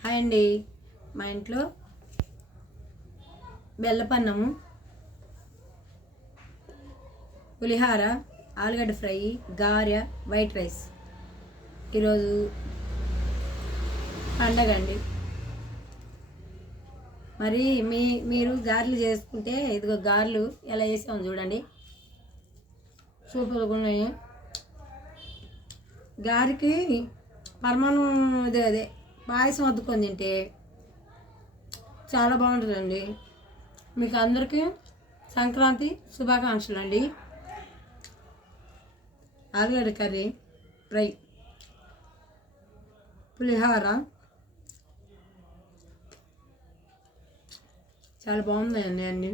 Hi అండి. మా ఇంట్లో బెల్లపన్నము, పులిహార, ఆలుగడ్డ ఫ్రై, గారె, వైట్ రైస్. ఈరోజు పండగ అండి. మరి మీరు గారెలు చేసుకుంటే ఇదిగో గారెలు ఎలా చేసాము చూడండి, సూపర్గా ఉన్నాయి. గారికి పరమాన్నం అదే పాయసం అద్దుకొని తింటే చాలా బాగుంటుందండి. మీకు అందరికీ సంక్రాంతి శుభాకాంక్షలు అండి. ఆలుగడ్డ కర్రీ ఫ్రై, పులిహార చాలా బాగున్నాయండి. అన్నీ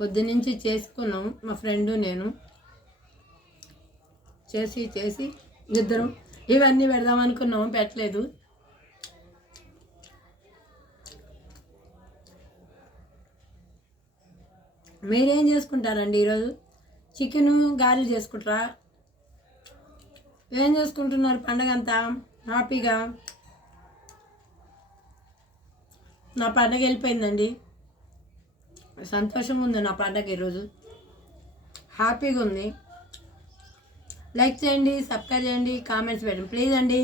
పొద్దునుంచి చేసుకున్నాం, మా ఫ్రెండు నేను చేసి ఇద్దరం ఇవన్నీ పెడదాం అనుకున్నాము, పెట్టలేదు. మీరేం చేసుకుంటారండి ఈరోజు? చికెను గారెలు చేసుకుంటారా? ఏం చేసుకుంటున్నారు పండగ అంతా హ్యాపీగా? నా పండగ వెళ్ళిపోయిందండి, సంతోషంగా ఉంది. నా పండగ ఈరోజు హ్యాపీగా ఉంది. లైక్ చేయండి, సబ్స్క్రైబ్ చేయండి, కామెంట్స్ పెట్టండి ప్లీజ్ అండి.